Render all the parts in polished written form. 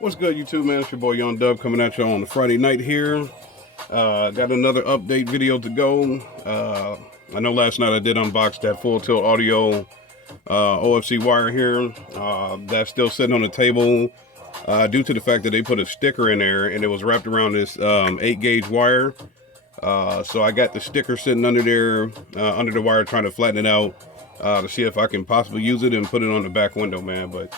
What's good, YouTube, man? It's your boy Young Dub coming at you on a Friday night here. Got another update video to go. I know last night I did unbox that full tilt audio OFC wire here. That's still sitting on the table due to the fact that they put a sticker in there and it was wrapped around this 8-gauge wire. So I got the sticker sitting under there, under the wire, trying to flatten it out to see if I can possibly use it and put it on the back window, man. But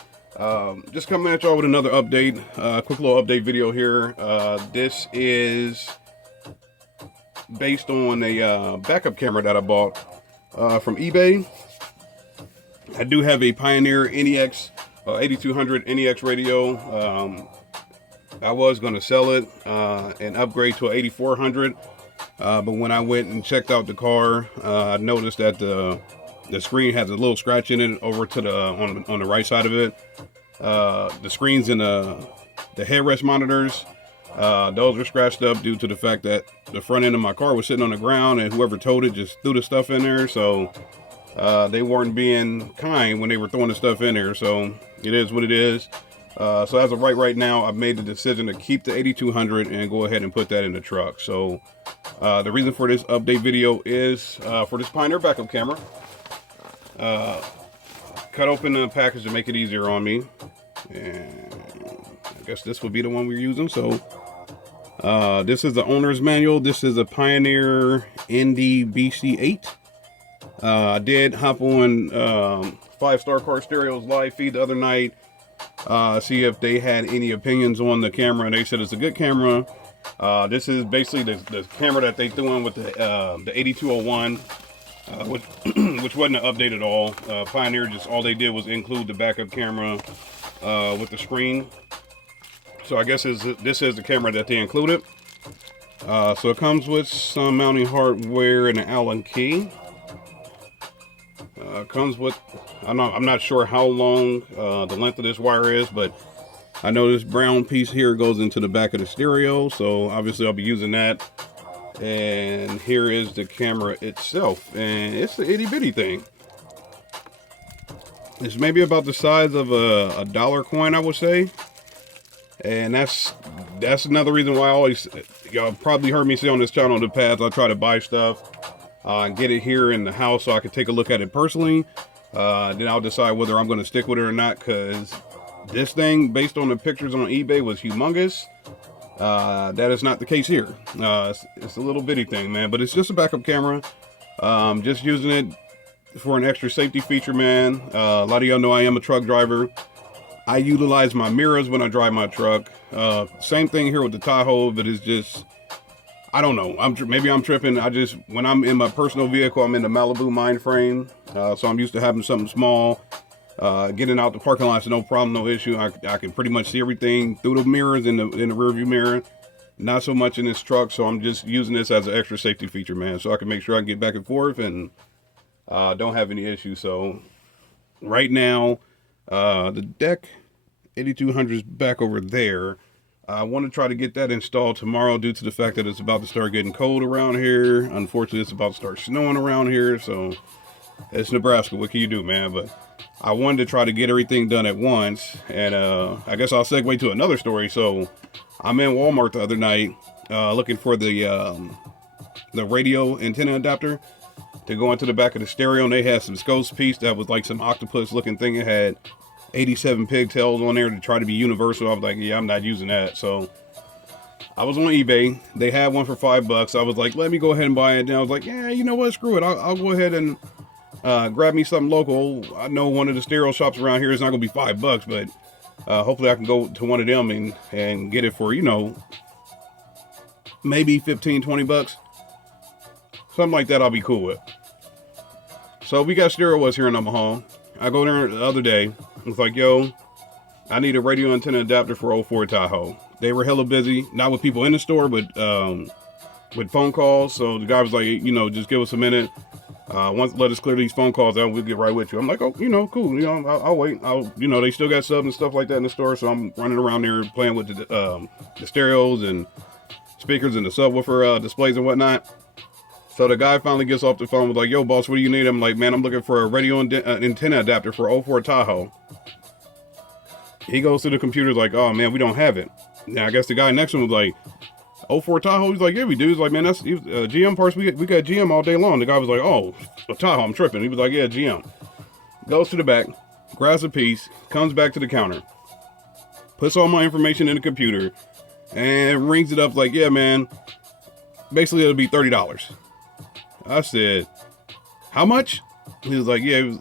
just coming at y'all with another update, quick little update video here. This is based on a backup camera that I bought from eBay. I do have a Pioneer NEX 8200 NEX radio. I was going to sell it and upgrade to an 8400, but when I went and checked out the car, I noticed that the screen has a little scratch in it over to the on the right side of it. The screens in the headrest monitors, those are scratched up due to the fact that the front end of my car was sitting on the ground and whoever towed it just threw the stuff in there. So they weren't being kind when they were throwing the stuff in there. So it is what it is. So as of right now, I've made the decision to keep the 8200 and go ahead and put that in the truck. So the reason for this update video is for this Pioneer backup camera. Cut open the package to make it easier on me, and I guess this will be the one we're using. So this is the owner's manual. This is a Pioneer ND-BC8. I did hop on 5-Star Car Stereo's live feed the other night, see if they had any opinions on the camera, and they said it's a good camera. This is basically the camera that they threw in with the 8201. Which wasn't an update at all. Pioneer, just all they did was include the backup camera with the screen. So I guess this is the camera that they included. So it comes with some mounting hardware and an Allen key. Comes with, I'm not sure how long the length of this wire is, but I know this brown piece here goes into the back of the stereo. So obviously I'll be using that. And here is the camera itself, and it's an itty bitty thing. It's maybe about the size of a dollar coin, I would say. And that's another reason why I always, y'all probably heard me say on this channel in the past, I try to buy stuff and get it here in the house so I can take a look at it personally. Then I'll decide whether I'm going to stick with it or not, because this thing, based on the pictures on eBay, was humongous. That is not the case here. It's a little bitty thing, man, but it's just a backup camera. Just using it for an extra safety feature, man. A lot of y'all know I am a truck driver. I utilize my mirrors when I drive my truck. Same thing here with the Tahoe, but it's just, I don't know. Maybe I'm tripping. When I'm in my personal vehicle, I'm in the Malibu mind frame. So I'm used to having something small. Getting out the parking lot's no problem, no issue. I can pretty much see everything through the mirrors in the rear view mirror. Not so much in this truck, so I'm just using this as an extra safety feature, man, so I can make sure I can get back and forth and don't have any issues. So right now, the deck 8200 is back over there. I want to try to get that installed tomorrow due to the fact that it's about to start getting cold around here. Unfortunately, it's about to start snowing around here, so it's Nebraska. What can you do, man? But I wanted to try to get everything done at once, and I guess I'll segue to another story. So I'm in Walmart the other night looking for the radio antenna adapter to go into the back of the stereo, and they had some scopes piece that was like some octopus looking thing. It had 87 pigtails on there to try to be universal. I was like, yeah, I'm not using that. So I was on eBay. They had one for $5. I was like, let me go ahead and buy it. And I was like, yeah, you know what, screw it, I'll go ahead and grab me something local. I know one of the stereo shops around here is not gonna be $5, but hopefully I can go to one of them and get it for, you know, maybe 15, 20 bucks. Something like that I'll be cool with. So we got Stereo West here in Omaha. I go there the other day. It's like, yo, I need a radio antenna adapter for 04 Tahoe. They were hella busy, not with people in the store, but with phone calls. So the guy was like, you know, just give us a minute. Let us clear these phone calls out, we'll get right with you. I'm like, oh, you know, cool. You know, I'll wait. You know, they still got subs and stuff like that in the store. So I'm running around there playing with the stereos and speakers and the subwoofer displays and whatnot. So the guy finally gets off the phone, was like, yo, boss, what do you need? I'm like, man, I'm looking for a radio antenna adapter for 04 Tahoe. He goes to the computer like, oh man, we don't have it. Now I guess the guy next to him was like, oh, for Tahoe? He's like, yeah, we do. He's like, man, that's GM parts. We got GM all day long. The guy was like, oh, a Tahoe, I'm tripping. He was like, yeah, GM. Goes to the back, grabs a piece, comes back to the counter, puts all my information in the computer, and rings it up like, yeah, man, basically it'll be $30. I said, how much? He was like, yeah, it was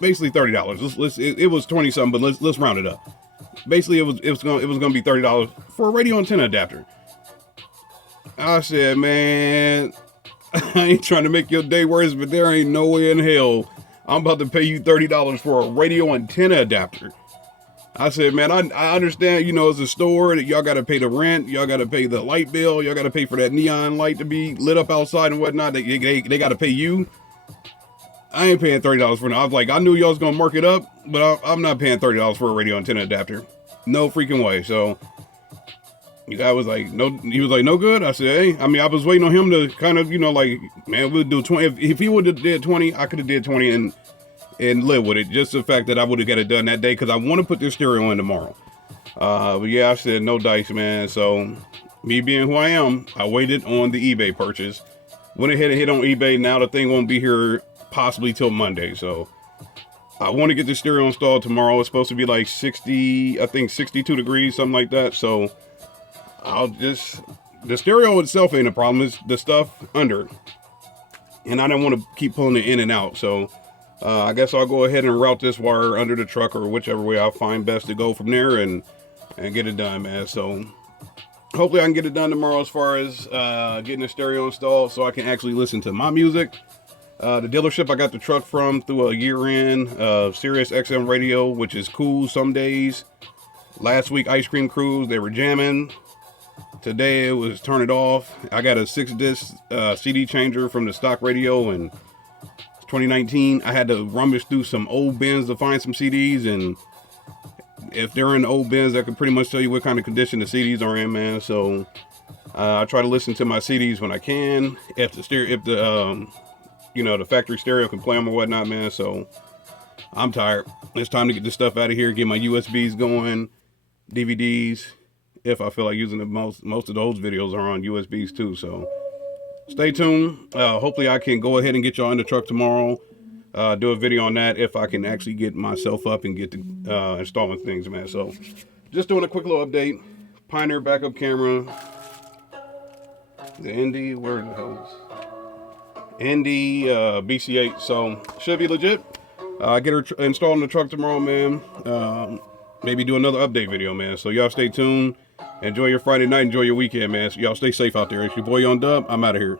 basically $30. It was 20 something, but let's round it up. Basically, it was gonna be $30 for a radio antenna adapter. I said, man, I ain't trying to make your day worse, but there ain't no way in hell I'm about to pay you $30 for a radio antenna adapter. I said, man, I understand, it's a store that y'all got to pay the rent, y'all got to pay the light bill, y'all got to pay for that neon light to be lit up outside and whatnot. They got to pay you. I ain't paying $30 for it. I was like, I knew y'all was going to mark it up, but I'm not paying $30 for a radio antenna adapter. No freaking way. So the guy was like, no, he was like, no good. I said, hey, I mean, I was waiting on him to kind of, like, man, we'll do 20. If he would have did 20, I could have did 20 and live with it. Just the fact that I would have got it done that day, because I want to put this stereo in tomorrow. But yeah, I said no dice, man. So me being who I am, I waited on the eBay purchase. Went ahead and hit on eBay. Now the thing won't be here possibly till Monday. So I want to get the stereo installed tomorrow. It's supposed to be like 60, I think 62 degrees, something like that. So the stereo itself ain't a problem. It's the stuff under it. And I don't want to keep pulling it in and out. So I guess I'll go ahead and route this wire under the truck, or whichever way I find best to go from there, and get it done, man. So hopefully I can get it done tomorrow as far as getting the stereo installed so I can actually listen to my music. The dealership I got the truck from through a year-end Sirius XM radio, which is cool some days. Last week, Ice Cream Cruise, they were jamming. Today, it was Turn It Off. I got a 6-disc CD changer from the stock radio, and 2019, I had to rummage through some old bins to find some CDs, and if they're in the old bins, I can pretty much tell you what kind of condition the CDs are in, man. So I try to listen to my CDs when I can, if the factory stereo can play them or whatnot, man. So I'm tired. It's time to get this stuff out of here, get my USBs going, DVDs. If I feel like using it, most of those videos are on USBs too. So stay tuned. Hopefully I can go ahead and get y'all in the truck tomorrow. Do a video on that if I can actually get myself up and get to installing things, man. So just doing a quick little update. Pioneer backup camera. The ND, where the hell is ND-BC8. So should be legit. Get her installed in the truck tomorrow, man. Maybe do another update video, man. So y'all stay tuned. Enjoy your Friday night. Enjoy your weekend, man. So y'all stay safe out there. It's your boy on Dub. I'm out of here.